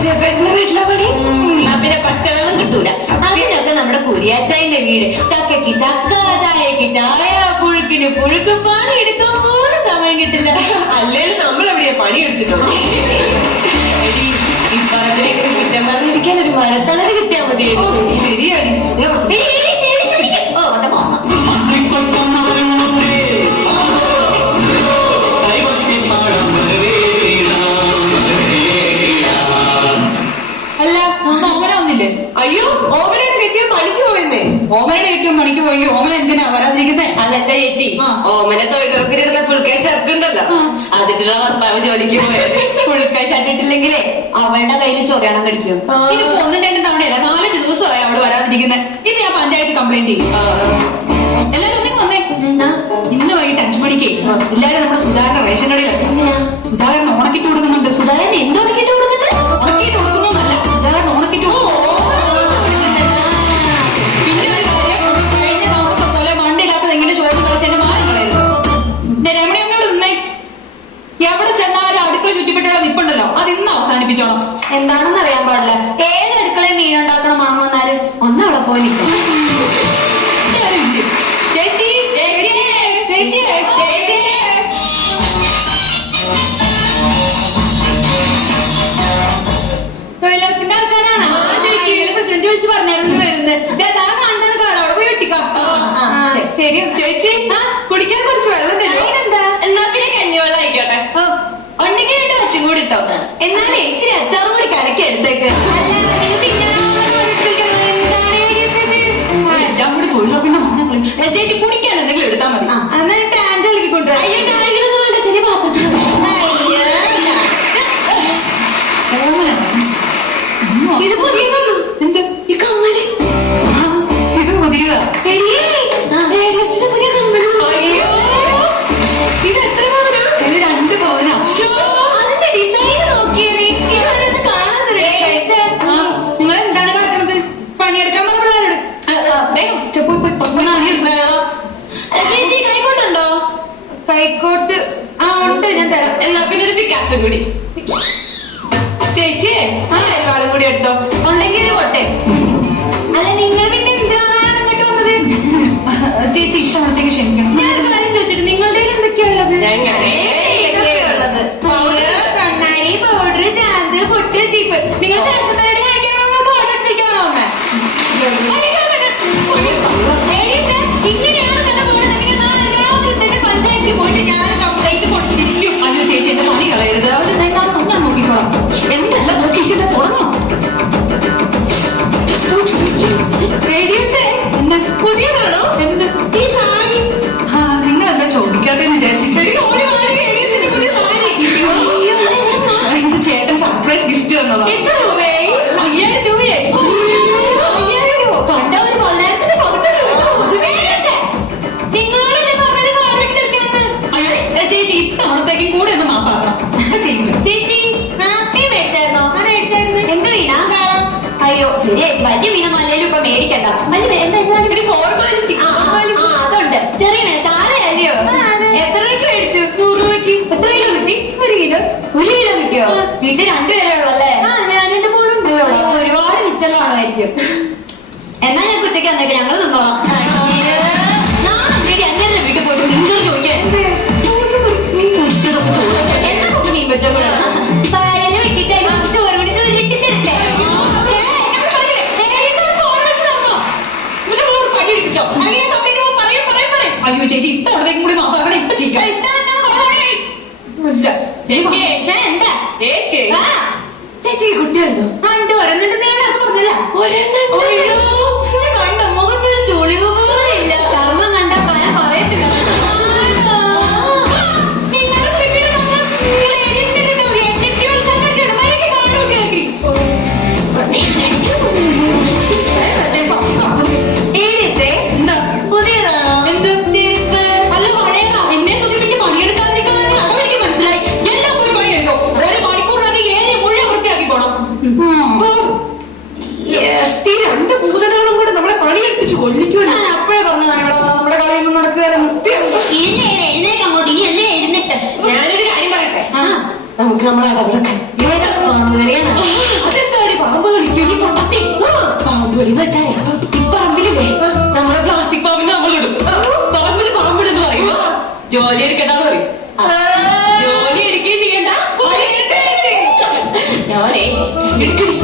വീട്ടിലെ പണി പിന്നെ പച്ചവെള്ളം കിട്ടൂല. അതിനൊക്കെ നമ്മുടെ കുരിയാച്ചായന്റെ വീട്. ചക്കയ്ക്ക് ചക്ക, ചായക്ക് ചായ, പുഴുക്കിന് പുഴുക്ക്. പണി എടുക്കാൻ പോലും സമയം കിട്ടില്ല. അല്ലേലും നമ്മൾ എവിടെയാ പണി എടുത്തിട്ടുള്ളൂ. ഈ പറമ്പിലേക്ക് കുറ്റം പറഞ്ഞിരിക്കാൻ ഒരു മരത്തണല് കിട്ടിയാൽ മതിയായിരുന്നു. ശരിയാണ്. അയ്യോ, ഓമനയുടെ കെട്ടിയ പണിക്ക് പോയെന്നേ. ഓമനയുടെ കെട്ടിയ പണിക്ക് പോയി. ഓമന എന്തിനാ വരാതിരിക്കുന്നേ? അതെന്താ ചേച്ചി, ഓമന തൊഴിലുറപ്പിനിടുന്ന ഫുൾ ക്യാഷ് ഷർട്ട് ഉണ്ടല്ലോ, അതിട്ടുള്ള ഭർത്താവ് ജോലിക്ക് പോയത്. ഫുൾ ക്യാഷ് ഇട്ടിട്ടില്ലെങ്കിലേ അവളുടെ കയ്യിൽ ചൊറിയണം കടിക്കും. ഇതിപ്പോ 1-2 തവണയല്ല, 4-5 ദിവസമായി അവള് വരാതിരിക്കുന്നത്. ഇത് ഞാൻ പഞ്ചായത്ത് കംപ്ലൈന്റ് ചെയ്യും. എല്ലാരും ഒന്നിങ്ങ് വന്നേ. ഇന്ന് വൈകിട്ട് 5 മണിക്ക് എല്ലാരും നമ്മുടെ സുധാകരൻ റേഷൻ കടയിലൊക്കെ. സുധാകരൻ ഓണക്കിട്ട് കൊടുക്കുന്നുണ്ട്. സുധാകരൻ എന്ത് ഉണക്കിട്ട് കൊടുക്കുന്നുണ്ട്? ഉണക്കിട്ട് കൊടുക്കുന്നല്ല, സുധാകരൻ ഓണക്കിട്ട് കൊടുക്കും. പിന്നെ ഒരു കാര്യം, കഴിഞ്ഞ തവണത്തെ പോലെ മണ്ടില്ലാത്തത് എങ്ങനെ ചോദിച്ചു കളിച്ച് എന്നെ മാറി കളയരുത്. രമണി ഒന്നുകൂടെ നിന്നേ. എവിടെ ചെന്നാലും അടുക്കള ചുറ്റിപ്പെട്ടുള്ള നിപ്പുണ്ടല്ലോ, അത് ഇന്ന് അവസാനിപ്പിച്ചോണം. എന്താണെന്ന് അറിയാൻ പാടില്ല. ഏത് അടുക്കളയിൽ മീൻ ഉണ്ടാക്കണം മണം വന്നാലും ഒന്ന് അവിടെ പോയി നിൽക്കും. ചേച്ചി ചേച്ചി ചേച്ചി തൊഴിലുറപ്പിന്റെ ആൾക്കാരാണ്. പ്രസിഡന്റ് വിളിച്ച് പറഞ്ഞായിരുന്നു വരുന്നത്. കാണുന്നത് കാട് അവിടെ പോയി വെട്ടിക്കാം. ശരി ചേച്ചി, കുടിക്കാൻ കുറച്ച് വെള്ളം തരും. എന്താ? എന്നാ പിന്നെ കഞ്ഞിവെള്ളം ആയിക്കോട്ടെ. ഉണ്ടെങ്കിൽ 2 അച്ചും കൂടി ഇട്ടോ. എന്നാലേ ഇച്ചിരി അച്ചാറും കൂടി കലക്കി എടുത്തേക്ക്. ചേച്ചി കുടിക്കാൻ എന്തെങ്കിലും എടുത്താൽ മതി. എന്നാൽ ടാങ്ക് കളിക്കൊണ്ടു. ടാങ്കിലൊന്നും വേണ്ട, ചെറിയ പാത്രത്തിൽ. ഇത് പുതിയതുള്ളൂ. എന്ത് ഈ കമ്മല്? ഇത് പുതിയതാ. പുതിയ കമ്മല്. ഇത് എത്ര പവനാ? ഇത് 2 പവനാ. അതിന്റെ ഡിസൈൻ നോക്കിയത് നിങ്ങൾ എന്താണ് കാട്ടുന്നത്? പണിയെടുക്കാൻ പറഞ്ഞ പിള്ളേരോട് ചേച്ചി കൈക്കോട്ടുണ്ടോ? കൈക്കോട്ട് ഉണ്ട്, ഞാൻ തരാം. എന്നാ പിന്നെ ഒരു പിക്കാസും കൂടി. ചേച്ചി ഒരുപാടും കൂടി എടുത്തോ. ഉണ്ടെങ്കിൽ ഒരു കൊട്ടെ. അല്ല നിങ്ങൾ പിന്നെ എന്താണ് എന്നിട്ട് വന്നത്? ചേച്ചി ഇഷ്ടത്തേക്ക് ക്ഷമിക്കണം. ഞാനൊരു കാര്യം ചോദിച്ചിട്ട് നിങ്ങളുടെ എന്തൊക്കെയുള്ളത്? ഉള്ളത് കണ്ണാടി, പൗഡർ, ചാന്ത്, പൊട്ട്, ചീപ്പ്. നിങ്ങൾ ഫാഷൻ പരേഡ് കാണിക്കാനോ ഓർഡർ എടുത്തിരിക്കാണോ? ഇങ്ങനെയാണ് കഥ പോകുന്നത്. പഞ്ചായത്തിൽ പോയിട്ട് ഞാൻ കംപ്ലൈന്റ് കൊടുത്തിരിക്കും. അയ്യോ ചേച്ചി, എന്റെ പണി കളയരുത്. അവര് ഞാൻ നോക്കിക്കോളാം. എന്നല്ല നോക്കിയിരിക്കുന്നത്, തുടങ്ങോ? എന്താ പുതിയതാണോ? എന്ത് ഈ സാരി? നിങ്ങളെന്താ ചോദിക്കാത്തെന്ന് വിചാരിച്ചിട്ട് ഇത് ചേട്ടൻ സർപ്രൈസ് ഗിഫ്റ്റ് തന്നതാ. എത്ര രൂപയായി? 5000 രൂപയായി. കണ്ട ഒരു 1000-ന്റെ നിങ്ങളോടല്ലേ പറഞ്ഞത് കാർഡ് എടുത്തിരിക്കാന്ന്? ചേച്ചി ഇത്തവണത്തേക്കും കൂടെ ഒന്ന് മാപ്പാക്കണം. ചേച്ചി മീൻ മേടിച്ചായിരുന്നോ? മേടിച്ചായിരുന്നു. എന്ത് മീനാ? അയ്യോ ശരി, വലിയ മീനൊന്നും അല്ലേലും ഇപ്പൊ മേടിക്കണ്ട. വലിയ അതുണ്ട്. ചെറിയ മീന ചാലയല്ലയോ? എത്ര രൂപയ്ക്ക് മേടിച്ചു? 100 രൂപയ്ക്ക്. എത്ര കിലോ കിട്ടി? 1 കിലോ. 1 കിലോ കിട്ടിയോ? വീട്ടിൽ 2 പേരേ ഉള്ളല്ലേ? ഞാനും എന്റെ മോളുണ്ട്. ഒരുപാട് മിച്ചം കാണുമായിരിക്കും. എന്നാ ഞാൻ കുറ്റയ്ക്ക് വന്നേക്ക്, ഞങ്ങൾ നിന്നോളാം. വീട്ടിൽ പോയിട്ട് മീൻ ചോദിക്കാൻ എന്നാ കുട്ടി മീൻ വെച്ചോ വെട്ടിട്ട് ചോറ് വേണ്ടിട്ട് ഇട്ടിട്ടെ. അയ്യോ ചേച്ചി ഇത്തവണത്തേക്കും കൂടി മാപ്പാക്കണം. ഇപ്പൊ ചെയ്യാം. എന്താ ചേച്ചി കുട്ടിയുണ്ടോ? ഉണ്ട്, ഒരെണ്ണം ഞാൻ നേരത്തെ പറഞ്ഞില്ല. കണ്ടോ മുഖത്തൊരു ചുളിവ് പോലില്ല. കർമ്മം കണ്ട ഞാൻ പറയത്തില്ല. പുതിയതാണോ? എന്ത് ചെരുപ്പ്? അല്ല പഴയതാ. എന്നെ സൂചിപ്പിച്ച് പണിയെടുക്കാതിരിക്കുന്നത് എനിക്ക് മനസ്സിലായി. എല്ലാം പോയി പണിയെടുത്തോ. 1 മണിക്കൂറിനകത്ത് ഏരിയ മുഴുവൻ വൃത്തിയാക്കിക്കോണം. ഈ 2 ഭൂതനാളും കൂടെ നമ്മളെ പണിയെടുപ്പിച്ച് കൊല്ലിക്കുമല്ലോ. അപ്പോഴേ പറഞ്ഞതാണോ നമ്മുടെ കളിയൊന്നും നടക്കുകയാണ്. എഴുന്നേക്ക് അങ്ങോട്ട്. ഇനി അല്ലേ എഴുന്നേറ്റ്. ഞാനൊരു കാര്യം പറയട്ടെ. നമുക്ക് നമ്മളെ ഇടപെടട്ടെ. ഏതാ? വെച്ചാലേ ഈ പറമ്പിലില്ലേ നമ്മുടെ പ്ലാസ്റ്റിക് പാമ്പിന് നമ്മളിടും. പറമ്പിൽ പാമ്പിടെന്ന് പറയുമ്പോ ജോലി എടുക്കണ്ടെന്ന് പറയും. ജോലി എടുക്കുകയും ചെയ്യണ്ട, ഞാനേ എടുക്കണി